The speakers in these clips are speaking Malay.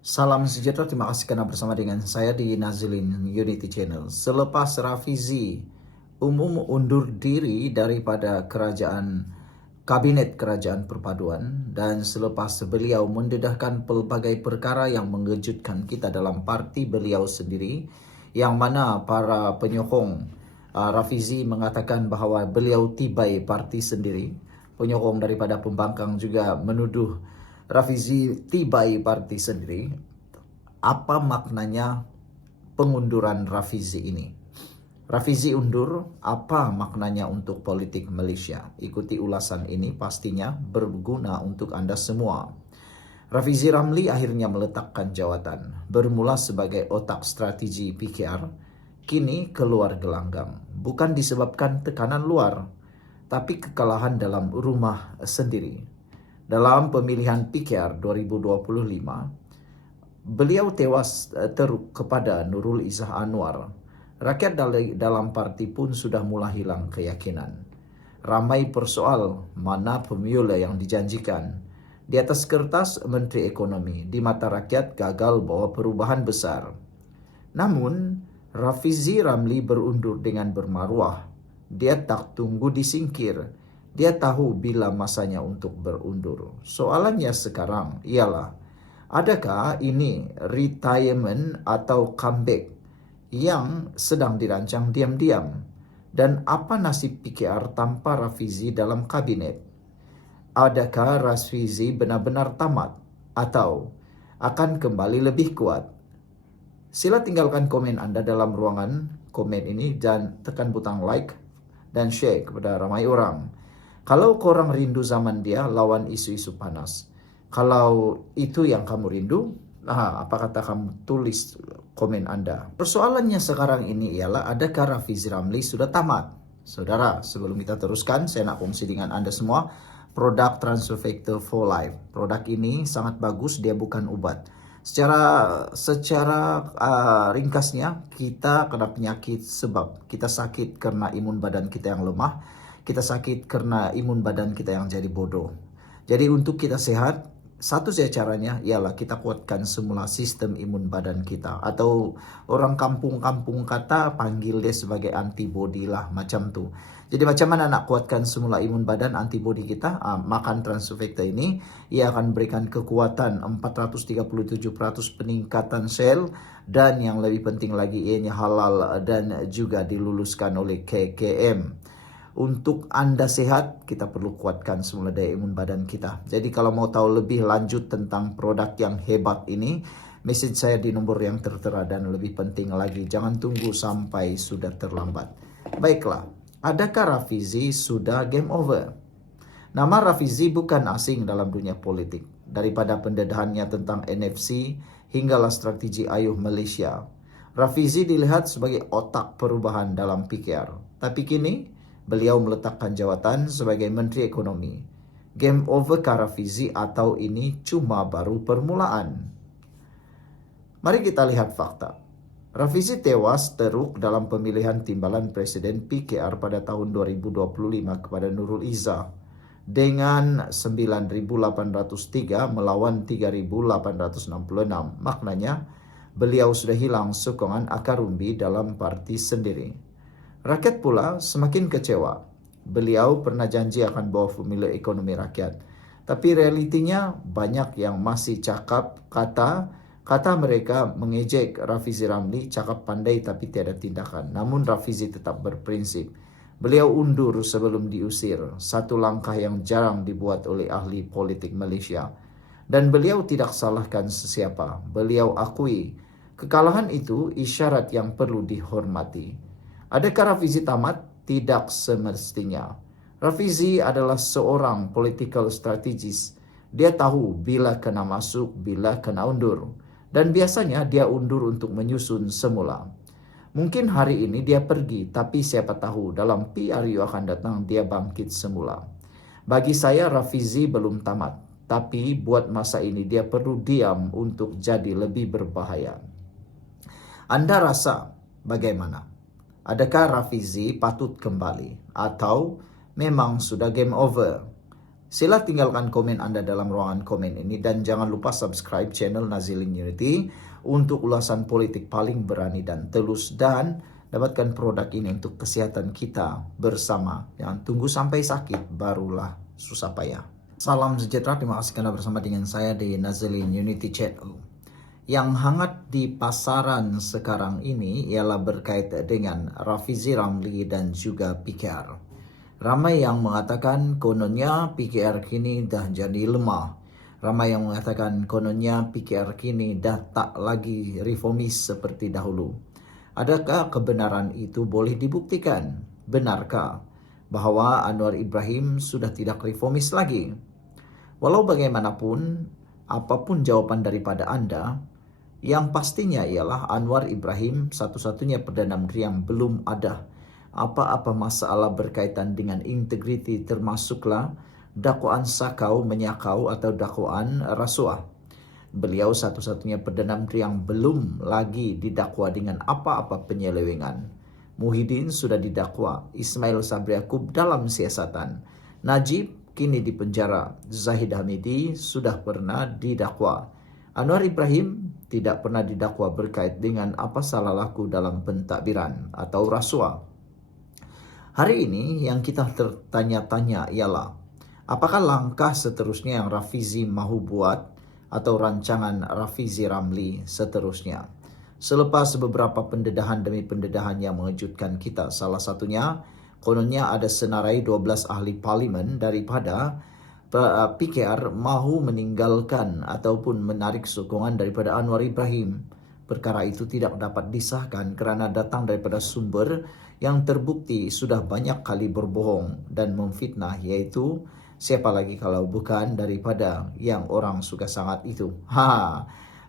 Salam sejahtera, terima kasih karena bersama dengan saya di Nazilin Unity Channel. Selepas Rafizi umum undur diri daripada Kabinet Kerajaan Perpaduan dan selepas beliau mendedahkan pelbagai perkara yang mengejutkan kita dalam parti beliau sendiri, yang mana para penyokong Rafizi mengatakan bahawa beliau tibai parti sendiri. Penyokong daripada pembangkang juga menuduh Rafizi tibai parti sendiri. Apa maknanya pengunduran Rafizi ini? Rafizi undur, apa maknanya untuk politik Malaysia? Ikuti ulasan ini, pastinya berguna untuk Anda semua. Rafizi Ramli akhirnya meletakkan jawatan. Bermula sebagai otak strategi PKR, kini keluar gelanggang. Bukan disebabkan tekanan luar, tapi kekalahan dalam rumah sendiri. Dalam pemilihan PKR 2025, beliau tewas teruk kepada Nurul Izzah Anwar. Rakyat dalam parti pun sudah mulai hilang keyakinan. Ramai persoal mana pemula yang dijanjikan. Di atas kertas Menteri Ekonomi, di mata rakyat gagal bawa perubahan besar. Namun, Rafizi Ramli berundur dengan bermaruah. Dia tak tunggu disingkir. Dia tahu bila masanya untuk berundur. Soalannya sekarang ialah, adakah ini retirement atau comeback yang sedang dirancang diam-diam? Dan apa nasib PKR tanpa Rafizi dalam kabinet? Adakah Rafizi benar-benar tamat atau akan kembali lebih kuat? Sila tinggalkan komen Anda dalam ruangan komen ini dan tekan butang like dan share kepada ramai orang. Kalau korang rindu zaman dia, lawan isu-isu panas. Kalau itu yang kamu rindu, apa kata kamu tulis komen Anda. Persoalannya sekarang ini ialah, adakah Rafizi Ramli sudah tamat? Saudara, sebelum kita teruskan, saya nak kongsi dengan Anda semua produk Transfer Factor for Life. Produk ini sangat bagus, dia bukan obat. Secara ringkasnya, kita kena penyakit sebab kita sakit karena imun badan kita yang lemah, kita sakit karena imun badan kita yang jadi bodoh. Jadi untuk kita sehat, satu saja caranya ialah kita kuatkan semula sistem imun badan kita. Atau orang kampung-kampung kata panggil dia sebagai antibody lah, macam tu. Jadi macam mana nak kuatkan semula imun badan, antibody kita? Makan Transfer Factor ini, ia akan berikan kekuatan 437% peningkatan sel, dan yang lebih penting lagi ianya halal dan juga diluluskan oleh KKM. Untuk Anda sehat, kita perlu kuatkan semula daya imun badan kita. Jadi kalau mau tahu lebih lanjut tentang produk yang hebat ini, message saya di nomor yang tertera, dan lebih penting lagi, jangan tunggu sampai sudah terlambat. Baiklah, adakah Rafizi sudah game over? Nama Rafizi bukan asing dalam dunia politik. Daripada pendedahannya tentang NFC hinggalah strategi ayuh Malaysia, Rafizi dilihat sebagai otak perubahan dalam PKR. Tapi kini, beliau meletakkan jawatan sebagai Menteri Ekonomi. Game over ke Rafizi atau ini cuma baru permulaan? Mari kita lihat fakta. Rafizi tewas teruk dalam pemilihan timbalan Presiden PKR pada tahun 2025 kepada Nurul Izzah dengan 9.803 melawan 3.866. Maknanya, beliau sudah hilang sokongan akar umbi dalam parti sendiri. Rakyat pula semakin kecewa. Beliau pernah janji akan bawa formula ekonomi rakyat. Tapi realitinya banyak yang masih cakap kata mereka mengejek Rafizi Ramli, cakap pandai tapi tiada tindakan. Namun Rafizi tetap berprinsip. Beliau undur sebelum diusir. Satu langkah yang jarang dibuat oleh ahli politik Malaysia. Dan beliau tidak salahkan sesiapa. Beliau akui kekalahan itu isyarat yang perlu dihormati. Adakah Rafizi tamat? Tidak semestinya. Rafizi adalah seorang political strategist. Dia tahu bila kena masuk, bila kena undur. Dan biasanya dia undur untuk menyusun semula. Mungkin hari ini dia pergi, tapi siapa tahu dalam PRU akan datang dia bangkit semula. Bagi saya Rafizi belum tamat. Tapi buat masa ini dia perlu diam untuk jadi lebih berbahaya. Anda rasa bagaimana? Adakah Rafizi patut kembali atau memang sudah game over? Sila tinggalkan komen Anda dalam ruangan komen ini dan jangan lupa subscribe channel Nazilin Unity untuk ulasan politik paling berani dan telus, dan dapatkan produk ini untuk kesehatan kita bersama. Jangan tunggu sampai sakit barulah susah payah. Salam sejahtera, terima kasih karena bersama dengan saya di Nazilin Unity Channel. Yang hangat di pasaran sekarang ini ialah berkait dengan Rafizi Ramli dan juga PKR. Ramai yang mengatakan kononnya PKR kini dah jadi lemah. Ramai yang mengatakan kononnya PKR kini dah tak lagi reformis seperti dahulu. Adakah kebenaran itu boleh dibuktikan? Benarkah bahwa Anwar Ibrahim sudah tidak reformis lagi? Walau bagaimanapun, apapun jawaban daripada Anda, yang pastinya ialah Anwar Ibrahim satu-satunya Perdana Menteri yang belum ada apa-apa masalah berkaitan dengan integriti, termasuklah dakwaan sakau menyakau atau dakwaan rasuah. Beliau satu-satunya Perdana Menteri yang belum lagi didakwa dengan apa-apa penyelewengan. Muhyiddin sudah didakwa, Ismail Sabri Yaakob dalam siasatan, Najib kini di penjara, Zahid Hamidi sudah pernah didakwa. Anwar Ibrahim tidak pernah didakwa berkait dengan apa salah laku dalam pentadbiran atau rasuah. Hari ini yang kita tertanya-tanya ialah, apakah langkah seterusnya yang Rafizi mahu buat atau rancangan Rafizi Ramli seterusnya? Selepas beberapa pendedahan demi pendedahan yang mengejutkan kita, salah satunya kononnya ada senarai 12 ahli parlimen daripada PKR mahu meninggalkan ataupun menarik sokongan daripada Anwar Ibrahim. Perkara itu tidak dapat disahkan kerana datang daripada sumber yang terbukti sudah banyak kali berbohong dan memfitnah, yaitu siapa lagi kalau bukan daripada yang orang suka sangat itu.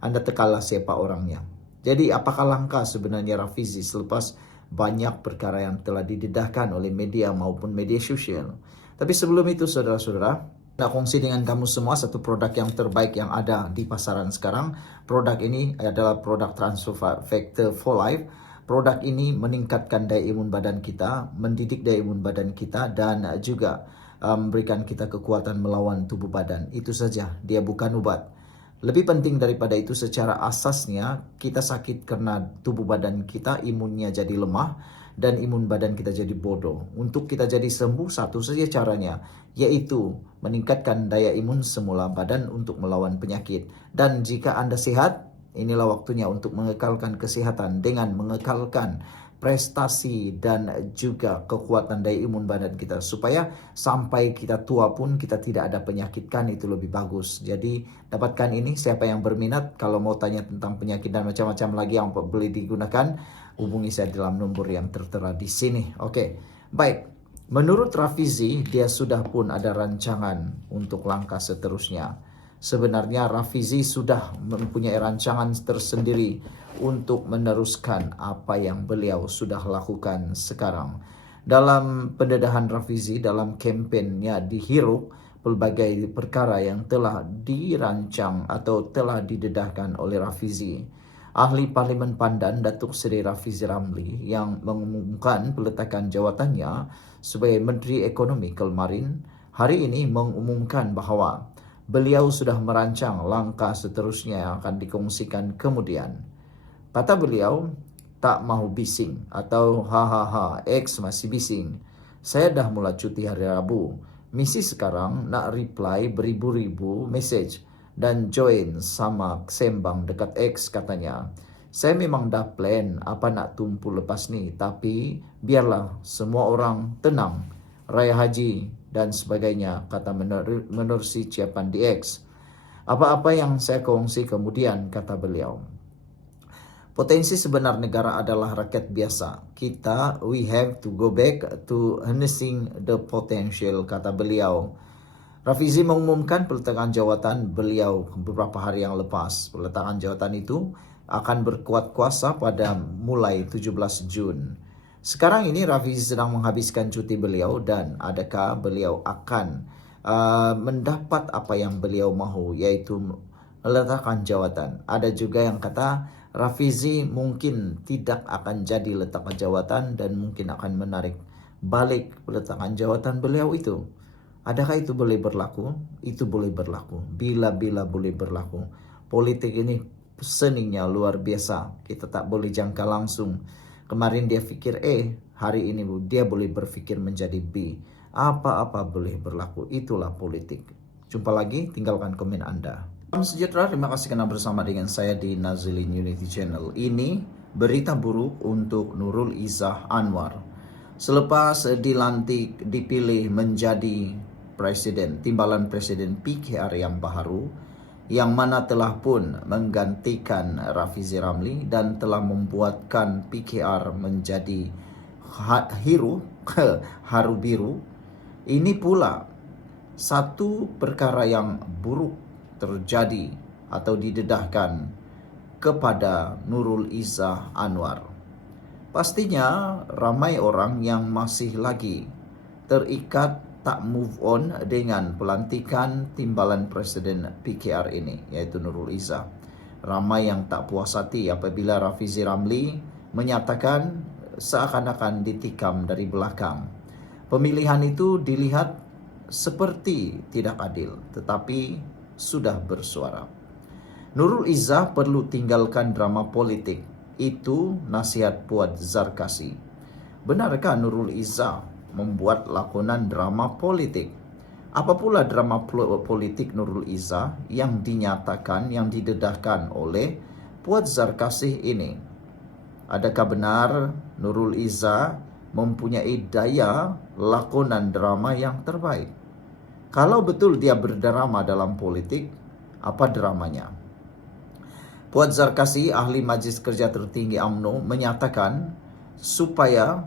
Anda tekalah siapa orangnya. Jadi apakah langkah sebenarnya Rafizi selepas banyak perkara yang telah didedahkan oleh media maupun media sosial? Tapi sebelum itu saudara-saudara, nak kongsi dengan kamu semua satu produk yang terbaik yang ada di pasaran sekarang. Produk ini adalah produk Transfer Factor for Life. Produk ini meningkatkan daya imun badan kita, mendidik daya imun badan kita, dan juga memberikan kita kekuatan melawan tubuh badan. Itu saja, dia bukan obat. Lebih penting daripada itu, secara asasnya kita sakit karena tubuh badan kita imunnya jadi lemah dan imun badan kita jadi bodoh. Untuk kita jadi sembuh, satu saja caranya, yaitu meningkatkan daya imun semula badan untuk melawan penyakit. Dan jika Anda sehat, inilah waktunya untuk mengekalkan kesehatan dengan mengekalkan prestasi dan juga kekuatan daya imun badan kita, supaya sampai kita tua pun kita tidak ada penyakit, kan itu lebih bagus. Jadi dapatkan ini, siapa yang berminat, kalau mau tanya tentang penyakit dan macam-macam lagi yang boleh digunakan, hubungi saya dalam nomor yang tertera di sini. Oke, baik. Menurut Rafizi, dia sudah pun ada rancangan untuk langkah seterusnya. Sebenarnya Rafizi sudah mempunyai rancangan tersendiri untuk meneruskan apa yang beliau sudah lakukan sekarang. Dalam pendedahan Rafizi, dalam kampanye dihirup pelbagai perkara yang telah dirancang atau telah didedahkan oleh Rafizi. Ahli Parlimen Pandan Datuk Seri Rafizi Ramli yang mengumumkan peletakan jawatannya sebagai Menteri Ekonomi kemarin, hari ini mengumumkan bahawa beliau sudah merancang langkah seterusnya yang akan dikongsikan kemudian. Kata beliau, tak mahu bising atau X masih bising. Saya dah mula cuti hari Rabu. Misi sekarang nak reply beribu-ribu message dan join sama sembang dekat X, katanya. Saya memang dah plan apa nak tumpu lepas ni, tapi biarlah semua orang tenang. Raya Haji dan sebagainya, kata menerusi ucapan di X. Apa-apa yang saya kongsi kemudian, kata beliau. Potensi sebenar negara adalah rakyat biasa. We have to go back to harnessing the potential, kata beliau. Rafizi mengumumkan peletakan jawatan beliau beberapa hari yang lepas. Peletakan jawatan itu akan berkuat kuasa pada mulai 17 Jun. Sekarang ini Rafizi sedang menghabiskan cuti beliau, dan adakah beliau akan mendapat apa yang beliau mahu, yaitu meletakkan jawatan. Ada juga yang kata Rafizi mungkin tidak akan jadi letakkan jawatan dan mungkin akan menarik balik peletakan jawatan beliau itu. Adakah itu boleh berlaku? Itu boleh berlaku. Bila-bila boleh berlaku. Politik ini seninya luar biasa. Kita tak boleh jangka langsung. Kemarin dia pikir hari ini dia boleh berpikir menjadi B. Apa-apa boleh berlaku. Itulah politik. Jumpa lagi, tinggalkan komen Anda. Salam sejahtera, terima kasih karena bersama dengan saya di Nazilin Unity Channel. Ini berita buruk untuk Nurul Izzah Anwar. Selepas dilantik dipilih menjadi presiden, timbalan presiden PKR yang baru, yang mana telah pun menggantikan Rafizi Ramli dan telah membuatkan PKR menjadi haru biru. Ini pula satu perkara yang buruk terjadi atau didedahkan kepada Nurul Izzah Anwar. Pastinya ramai orang yang masih lagi terikat tak move on dengan pelantikan timbalan presiden PKR ini, yaitu Nurul Izzah. Ramai yang tak puas hati apabila Rafizi Ramli menyatakan seakan-akan ditikam dari belakang. Pemilihan itu dilihat seperti tidak adil, tetapi sudah bersuara. Nurul Izzah perlu tinggalkan drama politik. Itu nasihat Puad Zarkasi. Benarkah Nurul Izzah membuat lakonan drama politik? Apa pula drama politik Nurul Izzah yang dinyatakan, yang didedahkan oleh Puad Zarkasi ini? Adakah benar Nurul Izzah mempunyai daya lakonan drama yang terbaik? Kalau betul dia berdrama dalam politik, apa dramanya? Puad Zarkasi, ahli Majlis Kerja Tertinggi UMNO, menyatakan supaya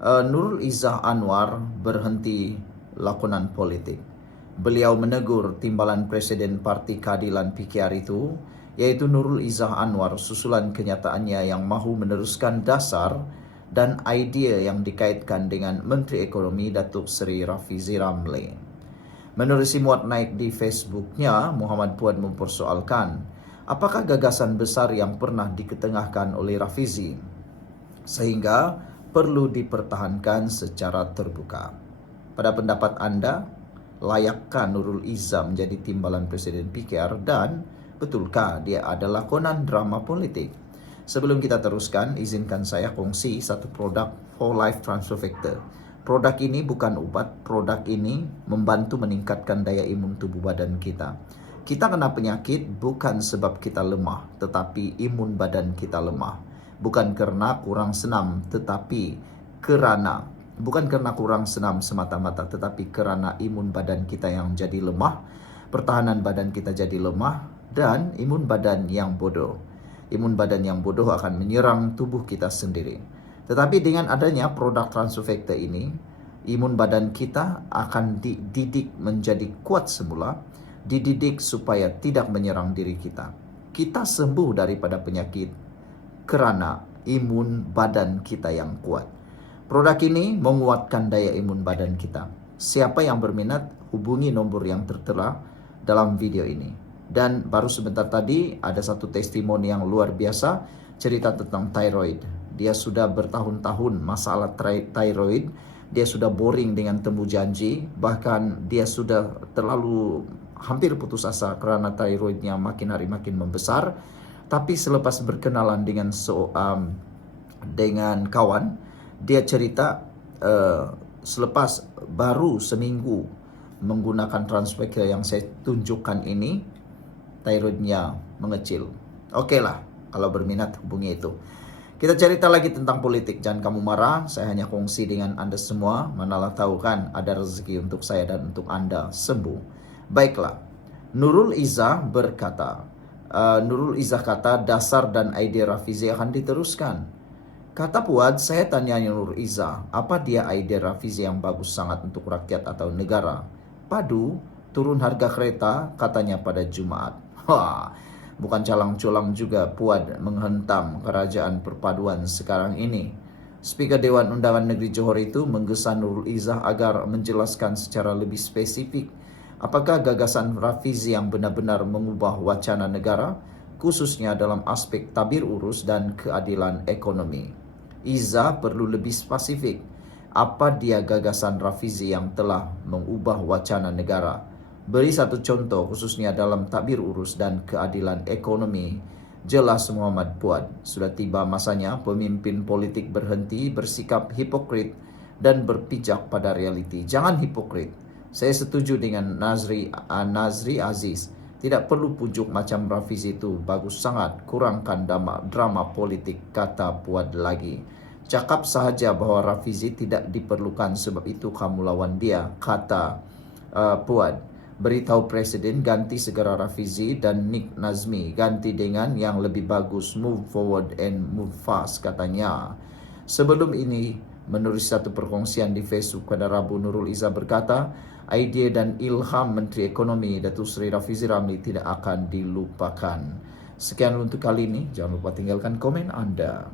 Nurul Izzah Anwar berhenti lakonan politik. Beliau menegur timbalan Presiden Parti Keadilan PKR itu, yaitu Nurul Izzah Anwar, susulan kenyataannya yang mahu meneruskan dasar dan idea yang dikaitkan dengan Menteri Ekonomi Datuk Seri Rafizi Ramli. Menerusi muat naik di Facebooknya, Muhammad Puad mempersoalkan apakah gagasan besar yang pernah diketengahkan oleh Rafizi sehingga perlu dipertahankan secara terbuka. Pada pendapat Anda, layakkah Nurul Izzah menjadi timbalan Presiden PKR dan betulkah dia adalah lakonan drama politik? Sebelum kita teruskan, izinkan saya kongsi satu produk Whole Life Transfer Factor. Produk ini bukan obat, produk ini membantu meningkatkan daya imun tubuh badan kita. Kita kena penyakit bukan sebab kita lemah, tetapi imun badan kita lemah. Bukan karena kurang senam, tetapi bukan karena kurang senam semata-mata, tetapi karena imun badan kita yang jadi lemah, pertahanan badan kita jadi lemah, dan imun badan yang bodoh. Imun badan yang bodoh akan menyerang tubuh kita sendiri. Tetapi dengan adanya produk Transfer Factor ini, imun badan kita akan dididik menjadi kuat semula, dididik supaya tidak menyerang diri kita. Kita sembuh daripada penyakit kerana imun badan kita yang kuat. Produk ini menguatkan daya imun badan kita. Siapa yang berminat, hubungi nombor yang tertera dalam video ini. Dan baru sebentar tadi ada satu testimoni yang luar biasa, cerita tentang thyroid. Dia sudah bertahun-tahun masalah thyroid, dia sudah boring dengan temu janji, bahkan dia sudah terlalu hampir putus asa kerana thyroidnya makin hari makin membesar. Tapi selepas berkenalan dengan kawan, dia cerita selepas baru seminggu menggunakan Transfer Factor yang saya tunjukkan ini, thyroidnya mengecil. Oke lah, kalau berminat hubungi itu. Kita cerita lagi tentang politik. Jangan kamu marah, saya hanya kongsi dengan Anda semua. Manalah tahu kan ada rezeki untuk saya dan untuk Anda sembuh. Baiklah, Nurul Izzah berkata, Nurul Izzah kata dasar dan ide Rafizi akan diteruskan. Kata Puad, saya tanya Nurul Izzah, apa dia ide Rafizi yang bagus sangat untuk rakyat atau negara? Padu, turun harga kereta katanya pada Jumaat. Wah, bukan calang-colang juga Puad menghentam kerajaan perpaduan sekarang ini. Speaker Dewan Undangan Negeri Johor itu menggesa Nurul Izzah agar menjelaskan secara lebih spesifik apakah gagasan Rafizi yang benar-benar mengubah wacana negara, khususnya dalam aspek tabir urus dan keadilan ekonomi. Izzah perlu lebih spesifik. Apa dia gagasan Rafizi yang telah mengubah wacana negara? Beri satu contoh khususnya dalam takbir urus dan keadilan ekonomi. Jelas Muhammad Puad, sudah tiba masanya pemimpin politik berhenti bersikap hipokrit dan berpijak pada realiti. Jangan hipokrit. Saya setuju dengan Nazri Aziz. Tidak perlu pujuk macam Rafizi itu. Bagus sangat. Kurangkan drama politik, kata Puad lagi. Cakap sahaja bahawa Rafizi tidak diperlukan, sebab itu kamu lawan dia, kata Puad. Beritahu Presiden ganti segera Rafizi dan Nick Nazmi. Ganti dengan yang lebih bagus. Move forward and move fast, katanya. Sebelum ini, menurut satu perkongsian di Facebook pada Rabu, Nurul Izzah berkata, idea dan ilham Menteri Ekonomi Datuk Seri Rafizi Ramli tidak akan dilupakan. Sekian untuk kali ini. Jangan lupa tinggalkan komen Anda.